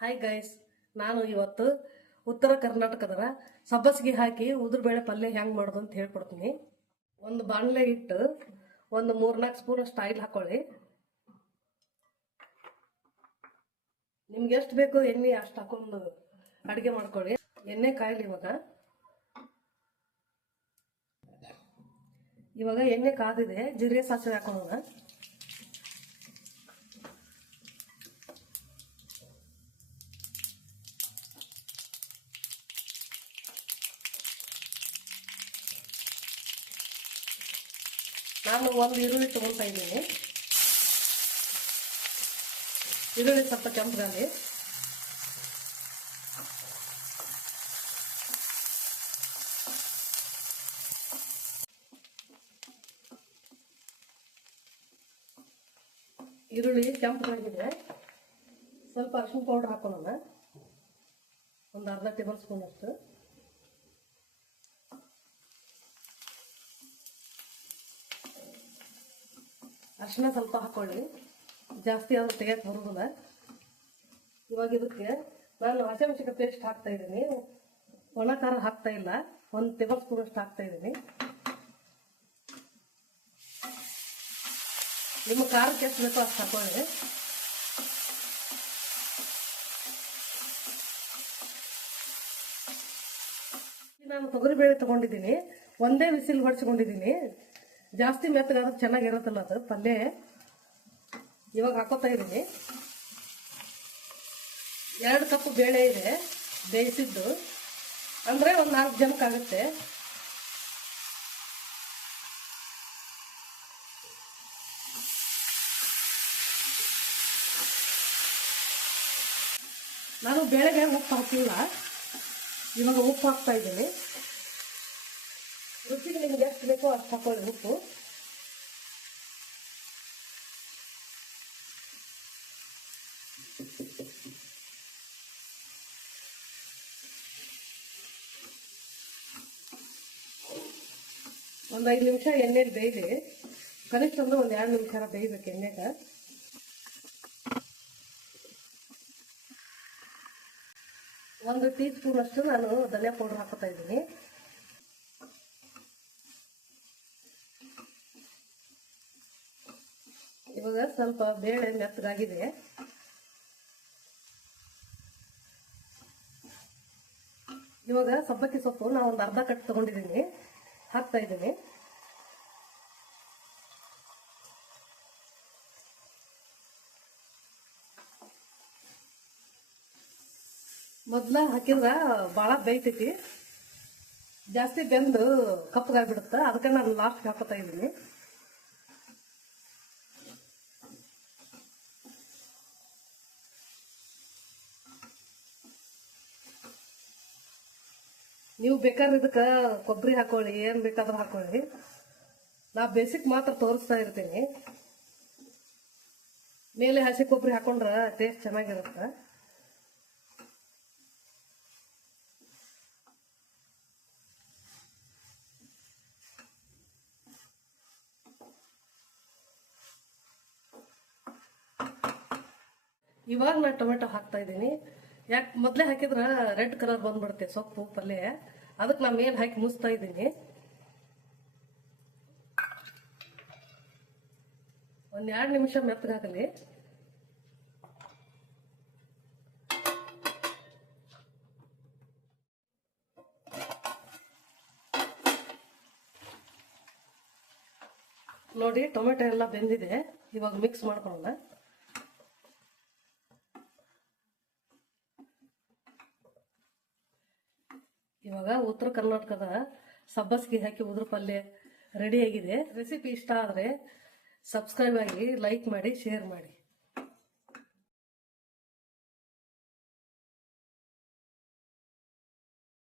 Hi guys, ನಾನು ಇವತ್ತು ಉತ್ತರ ಕರ್ನಾಟಕದ ಸಬ್ಬಸಿಗೆ ಹಾಕಿ ಉದುರುಬೇಳೆ ಪಲ್ಯ ಹೆಂಗೆ ಮಾಡೋದು ಅಂತ ಹೇಳ್ಕೊಡ್ತೀನಿ. ಒಂದು ಬಾಣಲೆ ಇಟ್ಟು ಒಂದು 3-4 ಸ್ಪೂನ್ ಅಷ್ಟು ಆಯಿಲ್ ಹಾಕೊಳ್ಳಿ. ನಿಮ್ಗೆ ಎಷ್ಟು ಬೇಕು ಎಣ್ಣೆ ಅಷ್ಟು ಹಾಕೊಂಡು ಅಡುಗೆ ಮಾಡ್ಕೊಳ್ಳಿ. ಎಣ್ಣೆ ಕಾಯಿಲಿ. ಇವಾಗ ಎಣ್ಣೆ ಕಾದಿದೆ, ಜೀರಿಗೆ ಸಾಸಿವೆ ಹಾಕೊಳ್ಳೋಣ. ನಾನು ಒಂದು ಈರುಳ್ಳಿ ತಗೊಳ್ತಾ ಇದ್ದೀನಿ. ಈರುಳ್ಳಿ ಸ್ವಲ್ಪ ಕೆಂಪಗಾಲಿ. ಈರುಳ್ಳಿ ಕೆಂಪಗಾಗಿದೆ. ಸ್ವಲ್ಪ ಅರಿಶಿನ ಪೌಡರ್ ಹಾಕೊಳ್ಳೋಣ, ಒಂದು ಅರ್ಧ ಟೇಬಲ್ ಸ್ಪೂನ್ ಅಷ್ಟು. ಅರಿಶಿನ ಸ್ವಲ್ಪ ಹಾಕೊಳ್ಳಿ, ಜಾಸ್ತಿ ಆದ್ರೂ ತೆಗೆಯಕ್ಕೆ ಬರೋದಿಲ್ಲ. ಇವಾಗ ಇದಕ್ಕೆ ನಾನು ಹಸಿಮೆಣಸಿನಕಾಯಿ ಪೇಸ್ಟ್ ಹಾಕ್ತಾ ಇದ್ದೀನಿ. ಒಣ ಖಾರ ಹಾಕ್ತಾ ಇಲ್ಲ, 1 ಟೇಬಲ್ ಸ್ಪೂನ್ ಅಷ್ಟು ಹಾಕ್ತಾ ಇದ್ದೀನಿ. ನಿಮ್ಮ ಖಾರಕ್ಕೆ ಎಷ್ಟು ಬೇಕೋ ಅಷ್ಟು ಹಾಕೊಳ್ಳಿ. ನಾನು ತೊಗರಿಬೇಳೆ ತಗೊಂಡಿದ್ದೀನಿ, ಒಂದೇ ವಿಸಿಲ್ ಹೊಡ್ಸ್ಕೊಂಡಿದ್ದೀನಿ. ಜಾಸ್ತಿ ಮೆತ್ತಗಾದ್ರೆ ಚೆನ್ನಾಗಿರುತ್ತಲ್ಲ ಅದು ಪಲ್ಯ. ಇವಾಗ ಹಾಕೋತಾ ಇದ್ದೀನಿ. 2 ಕಪ್ ಬೇಳೆ ಇದೆ ಬೇಯಿಸಿದ್ದು, ಅಂದರೆ ಒಂದು 4 ಜನಕ್ಕಾಗುತ್ತೆ. ನಾನು ಬೇಳೆಗೆ ಉಪ್ಪು ಹಾಕಿಲ್ಲ, ಇವಾಗ ಉಪ್ಪು ಹಾಕ್ತಾ ಇದ್ದೀನಿ. ರುಚಿಗೆ ನಿಮ್ಗೆ ಎಷ್ಟು ಬೇಕೋ ಅಷ್ಟು ಹಾಕೊಳ್ಳಿ ಉಪ್ಪು. ಒಂದು 5 ನಿಮಿಷ ಎಣ್ಣೆಲಿ ಬೇಯ್ಲಿ. ಕನಿಷ್ಠ ಒಂದು 2 ನಿಮಿಷ ಬೇಯ್ಬೇಕು ಎಣ್ಣೆಗೆ. ಒಂದು ಟೀ ಸ್ಪೂನ್ ಅಷ್ಟು ನಾನು ಧನಿಯಾ ಪೌಡರ್ ಹಾಕೋತಾ ಇದ್ದೀನಿ. ಇವಾಗ ಸ್ವಲ್ಪ ಬೇಳೆ ಮೆತ್ತಗಾಗಿದೆ. ಇವಾಗ ಸಬ್ಬಕ್ಕಿ ಸೊಪ್ಪು ನಾವು ಒಂದು ಅರ್ಧ ಕಟ್ ತಗೊಂಡಿದ್ದೀನಿ, ಹಾಕ್ತಾ ಇದ್ದೀನಿ. ಮೊದಲ ಹಾಕಿದ್ರ ಭಾಳ ಬೇಯ್ತೈತಿ, ಜಾಸ್ತಿ ಬೆಂದು ಕಪ್ಪಗಾಗ್ಬಿಡುತ್ತೆ. ಅದಕ್ಕೆ ನಾನು ಲಾಸ್ಟ್ಗೆ ಹಾಕೋತಾ ಇದ್ದೀನಿ. ನೀವು ಬೇಕಾದ್ರೆ ಇದಕ್ಕೆ ಕೊಬ್ಬರಿ ಹಾಕೊಳ್ಳಿ, ಏನು ಬೇಕಾದ್ರೂ ಹಾಕೊಳ್ಳಿ. ನಾ ಬೇಸಿಕ್ ಮಾತ್ರ ತೋರಿಸ್ತಾ ಇರ್ತೀನಿ. ಮೇಲೆ ಹಸಿ ಕೊಬ್ಬರಿ ಹಾಕೊಂಡ್ರೆ ಟೇಸ್ಟ್ ಚೆನ್ನಾಗಿರುತ್ತೆ. ಇವಾಗ ನಾನು ಟೊಮೆಟೊ ಹಾಕ್ತಾ ಇದ್ದೀನಿ. ಯಾಕೆ ಮೊದಲೇ ಹಾಕಿದ್ರೆ ರೆಡ್ ಕಲರ್ ಬಂದ್ಬಿಡುತ್ತೆ ಸೊಪ್ಪು ಪಲ್ಯ, ಅದಕ್ಕೆ ನಾನು ಮೇಲೆ ಹಾಕಿ ಮುಚ್ತಾ ಇದ್ದೀನಿ. ಒಂದು 2 ನಿಮಿಷ ಮೆತ್ತಗಾಗಲಿ. ನೋಡಿ ಟೊಮೆಟೊ ಎಲ್ಲ ಬೆಂದಿದೆ. ಇವಾಗ ಮಿಕ್ಸ್ ಮಾಡ್ಕೊಳ್ಳೋಣ. ಇವಾಗ ಉತ್ತರ ಕರ್ನಾಟಕದ ಸಬ್ಬಸಿಗೆ ಹಾಕಿ ಉದುರು ಪಲ್ಯ ರೆಡಿಯಾಗಿದೆ. ರೆಸಿಪಿ ಇಷ್ಟ ಆದರೆ ಸಬ್ಸ್ಕ್ರೈಬ್ ಆಗಿ, ಲೈಕ್ ಮಾಡಿ, ಶೇರ್ ಮಾಡಿ.